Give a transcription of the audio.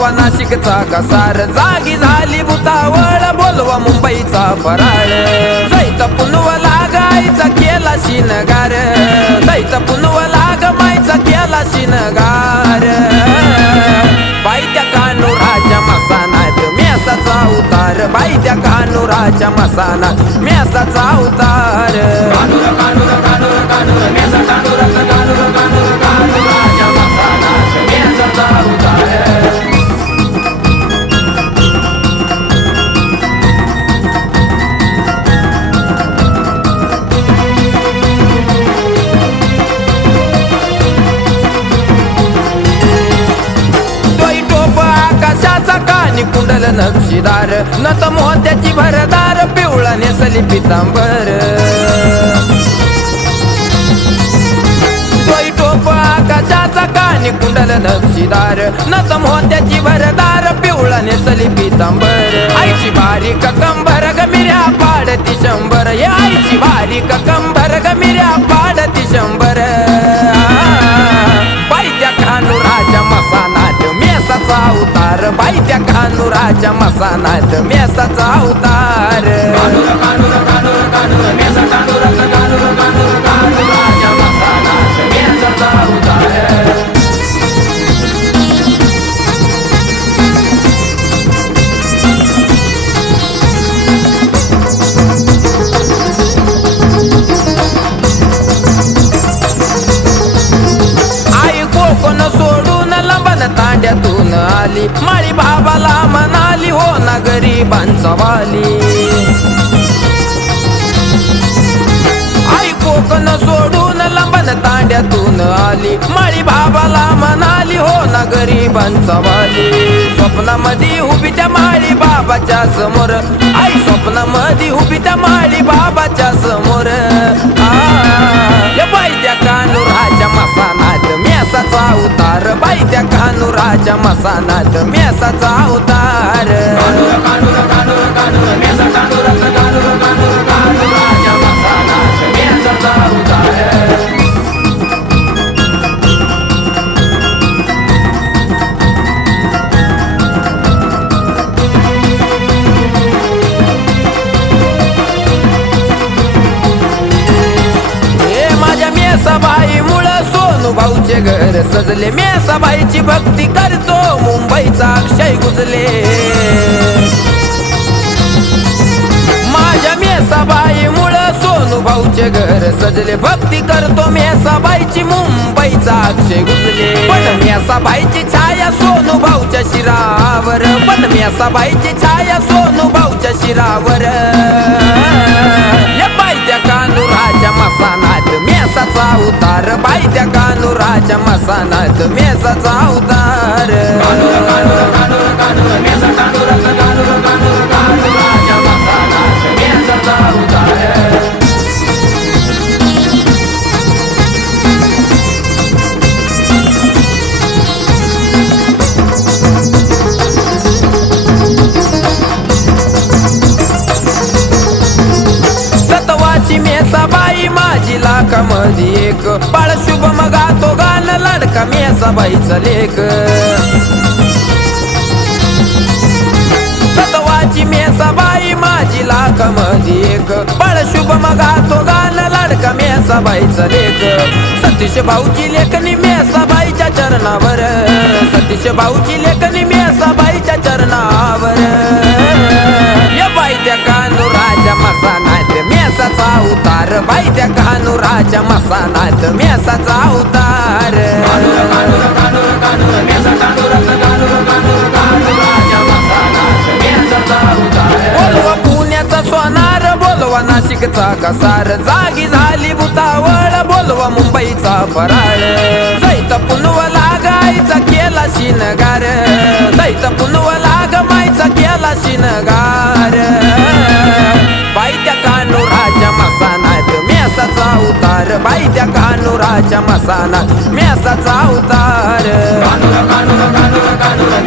बोलवा नाशिकचा कसार, जागी झाली भुतावळ बोलवा मुंबईचा फराळ. सैत पुनवला गायचा केला शिनगार, सैत पुनवला ग मायचा केला शिनगार. बाई त्या कान्होराच्या मसानात मेसाचा उतार, बाई त्या कान्होराच्या मसानात मेसाचा उतार. कान्होर कान्होर कान्होर कान्होर मेसा कान्होर कान्होर कान्होर कान्होराच्या मसानात मेसाचा उतार. कानी कुंडल नक्षीदार, नत मोत्याची भरदार, पिवळा नेसली पितांबर. तोई टोप आकाशाचा कानी कुंडल नक्षीदार, नत मोत्याची भरदार, पिवळा नेसली पितांबर. आईची बारीक कंबर ग मिऱ्या पाडती शंभर, या आईची बारीक कंबर ग मिऱ्या पाडती शंभर. बाई त्या कान्होराच्या मसानात मेसाचा उतार, बाई त्या कान्होराच्या मसानात मेसाचा उतार. कान्होर कान्होर कान्होर कान्होर मेसा कान्होर कान्होर कान्होर कान्होराच्या मसानात मेसाचा उतार. सोडून लंबन तांड्यातून आली, माळी बाबाला म्हणाली हो ना गरिबांचा वाली. आई कोकण सोडून लंबन तांड्यातून आली, माळी बाबाला म्हणाली हो ना गरिबांचा वाली. स्वप्नामध्ये उभी त्या माळी बाबाच्या समोर, आई स्वप्नामध्ये उभी त्या माळी बाबाच्या समोर. बाई त्या कान्होराच्या मसानात मेसाचा उतार, बाई त्या कान्होराच्या मसानात मेसाचा उतार. कान्होर कान्होर कान्होर कान्होर मेसा कान्होर कान्होर कान्होर कान्होराच्या मसानात मेसाचा उतार. मेसाबाई मुळ सोनू भाऊचे घर सजले, मेसाबाईची भक्ती करतो मुंबईचा अक्षय गुजले. माझ्या मेसाबाई मुळ सोनू भाऊचे घर सजले, भक्ती करतो मेसाबाईची मुंबईचा अक्षय गुजले. पण मेसाबाईची छाया सोनू भाऊच्या शिरावर, पण मेसाबाईची छाया सोनू भाऊच्या शिरावर. या बाई त्या कान्होराच्या मसानात मेसाचा उतार, बाई त्या कान्होराच्या मसानात मेसाचा उतार. कान्होर कान्होर कान्होर कान्होर मेसा कान्होर कान्होर कान्होर कान्होराच्या मसानात मेसाचा उतार. मेसाबाई माझी लाखामध्ये एक, बाळ शुभ मगा तो गान लाडका मेसाबाईचा लेख. सतवाची मेसाबाई माझी लाखामध्ये एक, बाळ शुभ मगा तो गान लाडका मेसाबाईचा लेख. सतीश भाऊची लेखनी मेसाबाईच्या चरणावर, सतीश भाऊची लेखनी मेसाबाईच्या चरणावर. या बाई त्या कान्होराच्या मसानात मेसाचा उतार, बाई त्या कान्होराच्या मसानात मेसाचा उतार. कान्होर कान्होर कान्होर कान्होर मेसा कान्होर कान्होर कान्होर कान्होराच्या मसानात मेसाचा उतार. बोलवा पुण्याचा सोनार, बोलवा नाशिकचा कसार, जागी झाली भुतावळ बोलवा मुंबईचा फराळ. सैत पुनवला गायचा केला शिनगार, सैत पुनवला ग मायचा केला शिनगार. बाई त्या कान्होराच्या मसानात मेसाचा उतार, बाई त्या कान्होराच्या मसानात मेसाचा उतार. कान्होर कान्होर कान्होर कान्होर